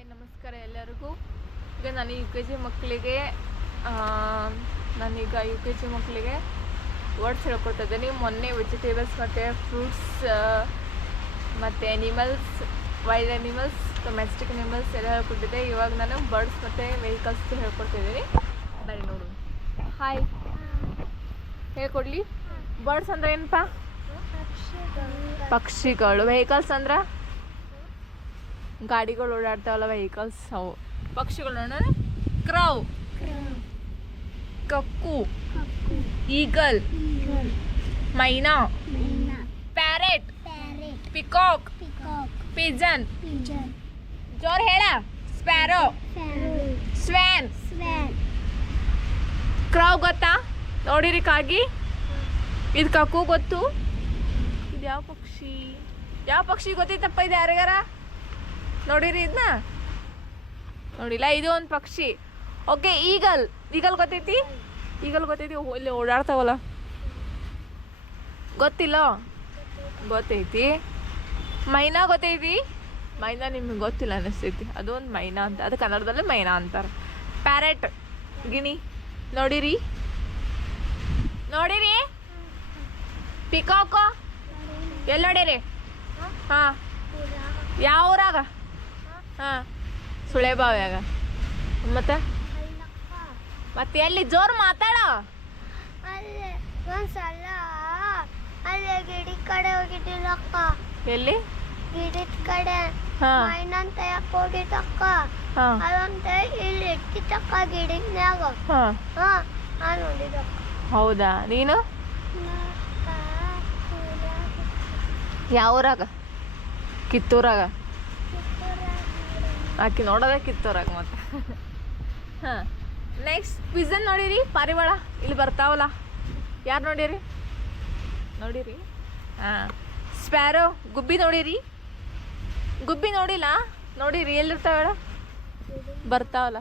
Hi ನಮಸ್ಕಾರ ಎಲ್ಲರಿಗೂ. ಈಗ ನಾನು ಯು ಕೆ ಜಿ ಮಕ್ಕಳಿಗೆ ವರ್ಡ್ಸ್ ಹೇಳ್ಕೊಟ್ಟಿದ್ದೀನಿ. ಮೊನ್ನೆ ವೆಜಿಟೇಬಲ್ಸ್ ಮತ್ತು ಫ್ರೂಟ್ಸ್ ಮತ್ತು animals, wild animals, domestic animals ಎಲ್ಲ ಹೇಳ್ಕೊಟ್ಟಿದ್ದೆ. ಇವಾಗ ನಾನು ಬರ್ಡ್ಸ್ ಮತ್ತು ವೆಹಿಕಲ್ಸ್ ಹೇಳ್ಕೊಡ್ತಿದ್ದೀನಿ. ಬರೀ ನೋಡು. ಹಾಯ್ ಹೇಳ್ಕೊಡ್ಲಿ. ಬರ್ಡ್ಸ್ ಅಂದ್ರೆ ಏನಪ್ಪ? ಪಕ್ಷಿಗಳು. ವೆಹಿಕಲ್ಸ್ ಅಂದ್ರೆ ಗಾಡಿಗಳು ಓಡಾಡ್ತಾವಲ್ಲ, ವೆಹಿಕಲ್ಸ್ ಅವು. ಪಕ್ಷಿಗಳು ನೋಡೋಣ. ಕ್ರೌ, ಕಕ್ಕು, ಈಗಲ್, ಮೈನಾ, ಪ್ಯಾರೆಟ್, ಪಿಕಾಕ್, ಪಿಜನ್, ಜೋರ್ ಹೇಳ. Sparrow, swan. ಕ್ರೌ ಗೊತ್ತಾ? ನೋಡಿರಿ ಕಾಗಿ. ಇದು ಕಕ್ಕು ಗೊತ್ತು. ಇದು ಯಾವ ಪಕ್ಷಿ ಗೊತ್ತೈತಪ್ಪ? ಇದು ಯಾರಿಗಾರ ನೋಡಿರಿ ಇದನ್ನ? ನೋಡಿಲ್ಲ. ಇದು ಒಂದು ಪಕ್ಷಿ. ಓಕೆ. ಈಗಲ್ ಗೊತ್ತೈತಿ? ಇಲ್ಲಿ ಓಡಾಡ್ತಾವಲ್ಲ, ಗೊತ್ತಿಲ್ಲ? ಗೊತ್ತೈತಿ. ಮೈನಾ ಗೊತ್ತೈತಿ? ಮೈನಾ ನಿಮ್ಗೆ ಗೊತ್ತಿಲ್ಲ ಅನ್ನಿಸ್ತೈತಿ. ಅದೊಂದು ಮೈನಾ ಅಂತ, ಅದು ಕನ್ನಡದಲ್ಲಿ ಮೈನಾ ಅಂತಾರೆ. ಪ್ಯಾರೆಟ್, ಗಿಣಿ. ನೋಡಿರಿ. ಪಿಕಾಕೋ ಎಲ್ಲಿ ನೋಡಿರಿ? ಹಾಂ, ಯಾವ ಊರಾಗ? ಹಾಂ, ಸುಳೆಬಾವ್ಯಾಗ. ಮತ್ತೆ ಎಲ್ಲಿ? ಜೋರು ಮಾತಾಡ. ಒಂದ್ಸಲ ಅಲ್ಲೇ ಗಿಡದ ಕಡೆ ಹೋಗಿದ್ದಿಲ್ಲಕ್ಕ. ಎಲ್ಲಿ? ಗಿಡದ ಕಡೆ ಮೈನಂತ ಯಾಕೆ ಹೋಗಿದ್ದಕ್ಕ? ಅದಂತ ಇಲ್ಲಿ ಇಟ್ಟಿತ್ತಕ್ಕ ಗಿಡನ್ಯಾಗ. ನಾನು ನೋಡಿದಕ್ಕ. ಹೌದಾ? ನೀನು ಯಾವ ಊರಾಗ? ಕಿತ್ತೂರಾಗ. ಆಕಿ ನೋಡೋದ ಕಿತ್ತೂರಾಗ. ಮತ್ತೆ ಹಾಂ, ನೆಕ್ಸ್ಟ್ ಪಿಜನ್ ನೋಡಿರಿ. ಪಾರಿವಾಳ ಇಲ್ಲಿ ಬರ್ತಾವಲ್ಲ, ಯಾರು ನೋಡಿರಿ? ಹಾಂ. ಸ್ಪ್ಯಾರೋ, ಗುಬ್ಬಿ ನೋಡಿರಿ? ಗುಬ್ಬಿ ನೋಡಿಲ್ಲ? ನೋಡಿರಿ. ಎಲ್ಲಿರ್ತಾವಳ? ಬರ್ತಾವಲ್ಲ.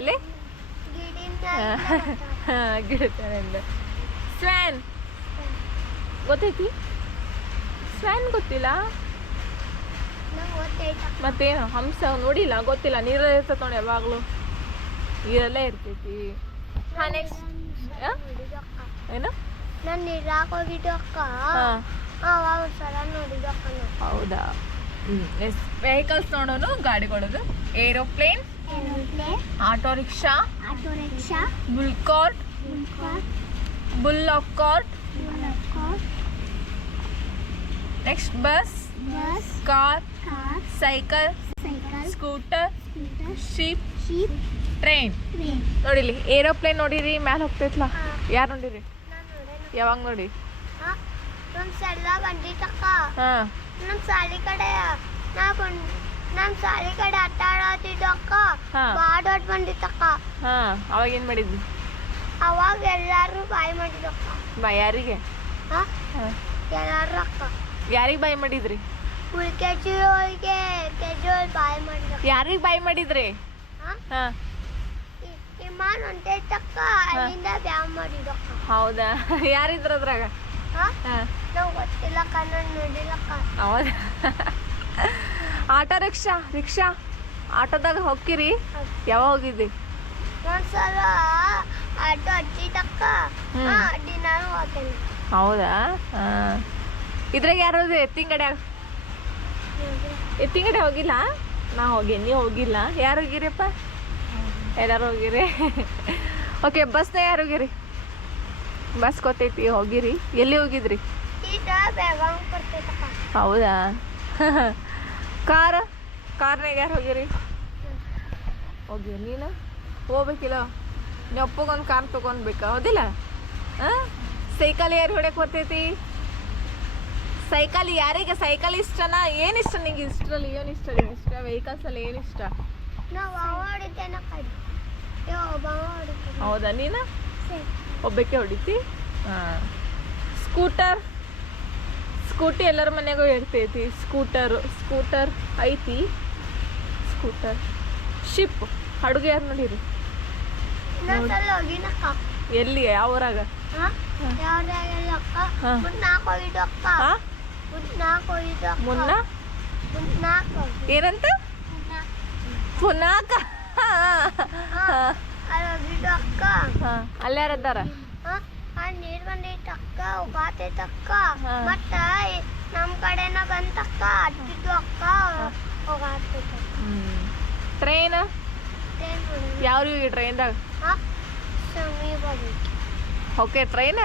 ಎಲ್ಲಿ? ಹಾಂ, ಗಿಡದ. ಸ್ವ್ಯಾನ್ ಗೊತ್ತೈತಿ? ಸ್ವ್ಯಾನ್ ಗೊತ್ತಿಲ್ಲ? ಮತ್ತೇನು? ಹಂಸ ನೋಡಿಲ್ಲ? ಗೊತ್ತಿಲ್ಲ. ನೀರಲ್ಲೇ ಇರ್ತೈತೆ ನೋಡಿ, ಯಾವಾಗಲೂ ನೀರಲ್ಲೇ ಇರ್ತೈತಿ. ಹಾಂ, ನೆಕ್ಸ್ಟ್ ಏನು? ನಾನು ನೀರಾಗ ಹೋಗಿದ್ದಕ್ಕ. ಒಂದ್ಸಲ ನೋಡಿದಕ್ಕ. ಹೌದಾ? ವೆಹಿಕಲ್ಸ್ ನೋಡೋನು. ಗಾಡಿಗಳದು. Aeroplane, auto rickshaw, bullock cart, next bus, car, cycle, scooter, ship, train. ನೋಡಿಲಿ. ಏರೋಪ್ಲೇನ್ ನೋಡಿರಿ? ಮ್ಯಾಲೆ ಹೋಗ್ತೈತ್ಲ. ಯಾರು ನೋಡಿರಿ? ಯಾವಾಗ ನೋಡಿ? ಒಂದ್ಸಲ ಬಂದಿತ್ತಕ್ಕ. ಹಾಂ, ನಮ್ಮ ಸಾಲಿ ಕಡೆ ಆಟ ಆಡತ್ತಿದ್ದಕ್ಕ. ಬಾಳ ದೊಡ್ಡ ಬಂದಿತ್ತಕ್ಕ. ಹಾಂ, ಅವಾಗ ಏನು ಮಾಡಿದ್ವಿ? ಅವಾಗ ಎಲ್ಲಾರು ಬಾಯ್ ಮಾಡಿದಕ್ಕ. ಬಾಯ್ ಯಾರಿಗೆ? ಎಲ್ಲಾರು ಅಕ್ಕ. ಯಾರಿಗೆ ಬಾಯ್ ಮಾಡಿದ್ರಿ? ಕೆಜಿ ಬಾಯ್ ಮಾಡಿದಕ್ಕ. ಯಾರಿಗೆ ಬಾಯ್ ಮಾಡಿದ್ರಿ? ಹಾಂ, ವಿಮಾನ ಹೊಂಟೈತಕ್ಕ. ಅಲ್ಲಿಂದ ಬ್ಯಾವ್ ಮಾಡಿದಕ್ಕ. ಹೌದಾ? ಯಾರಿದ್ರು ಅದ್ರಾಗ? ನಾವು ಗೊತ್ತಿಲ್ಲ, ಕನ್ನಡ ನೋಡಿಲ್ಲಕ್ಕ. ಹೌದಾ? ಆಟೋ ರಿಕ್ಷಾ ಆಟೋದಾಗ ಹೋಗ್ಕಿರಿ? ಯಾವಾಗ ಹೋಗಿದ್ದಿ? ಒಂದ್ಸಲ ಆಟೋ ಹಚ್ಚಿದಕ್ಕ. ನಾನು ಹೋಗ್ತೇನೆ. ಹೌದಾ? ಹಾಂ. ಇದ್ರಾಗ ಯಾರು ಎತ್ತಿನ ಗಡೆ ಹೋಗಿಲ್ಲ? ನಾ ಹೋಗಿ, ನೀವು ಹೋಗಿಲ್ಲ? ಯಾರು ಹೋಗಿರಿಪ್ಪ? ಎಲ್ಲರೂ ಹೋಗಿರಿ. ಓಕೆ. ಬಸ್ನ ಯಾರು ಹೋಗಿರಿ? ಬಸ್ ಗೊತ್ತೈತಿ, ಹೋಗಿರಿ. ಎಲ್ಲಿ ಹೋಗಿದ್ರಿ? ಹೌದಾ? ಕಾರ್ನಾಗ ಯಾರು ಹೋಗಿರಿ? ಹೋಗಿ. ನೀನು ಹೋಗ್ಬೇಕಿಲ್ಲ? ನೀವು ಅಪ್ಪಗೊಂದು ಕಾರ್ ತೊಗೊಂಡ್ಬೇಕಾ? ಹೌದಿಲ್ಲ? ಹಾಂ. ಸೈಕಲ್ ಯಾರು ಹೊಡ್ಯಕ್ಕೆ ಬರ್ತೈತಿ? ಸೈಕಲ್ ಯಾರಿಗೆ? ಸೈಕಲ್ ಇಷ್ಟನಾ? ಏನು ಇಷ್ಟ ನಿಂಗೆ? ಇಷ್ಟರಲ್ಲಿ ಏನು ಇಷ್ಟ? ವೆಹಿಕಲ್ಸಲ್ಲಿ ಏನು ಇಷ್ಟ? ಹೌದಾ? ನೀನು ಒಬ್ಬಕ್ಕೆ ಹೊಡಿತಿ? ಹಾಂ. ಸ್ಕೂಟಿ ಎಲ್ಲರ ಮನೆಗೂ ಇರ್ತೈತಿ. ಸ್ಕೂಟರ್ ಐತಿ. ಶಿಪ್, ಹಡಗು ಯಾರು ನೋಡಿರಿ? ಎಲ್ಲಿ? ಯಾವ ಊರಾಗ? ಮುನ್ನ ಏನಂತ? ಪುನಾಕ ಅಲ್ಲಿ ಹೋಗಿದ್ದು ಅಕ್ಕ ಹಾಂ ಅಲ್ಲಿ ಯಾರದ್ದಾರ ಅಲ್ಲಿ ನೀರು ಬಂದೈತೆ ಅಕ್ಕ ಹೋಗಾತೈತೆ ಅಕ್ಕ ಹಾ. ಮತ್ತ ನಮ್ಮ ಕಡೆನ ಬಂತಕ್ಕ ಅಡ್ಡಿದ್ದು ಅಕ್ಕ ಹೋಗಾತೈತೆ ಟ್ರೈನ್ ಯಾವ್ರಿಗೆ ಟ್ರೈನ್ದಾಗ ಓಕೆ ಟ್ರೈನ್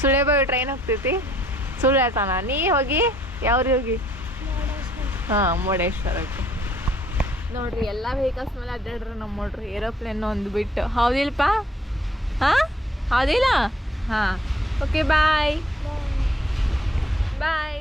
ಸುಳೆಬಾವಿ ಟ್ರೈನ್ ಹೋಗ್ತೈತಿ ಸುಳ್ಳು ಹೇಳ್ತಾನ ನೀ ಹೋಗಿ ಯಾವ್ರಿಗೆ ಹೋಗಿ ಹಾಂ ಮುರುಡೇಶ್ವರಕ್ಕೆ ನೋಡ್ರಿ ಎಲ್ಲ ವೆಹಿಕಲ್ಸ್ ಮೇಲೆ ಅಡ್ಡಾಡ್ರಿ ನಮ್ಮ ನೋಡ್ರಿ ಏರೋಪ್ಲೇನ್ ಒಂದು ಬಿಟ್ಟು ಹೌದಿಲ್ಪ ಹಾಂ ಹೌದಿಲ್ಲ ಹಾಂ ಓಕೆ ಬಾಯ್ ಬಾಯ್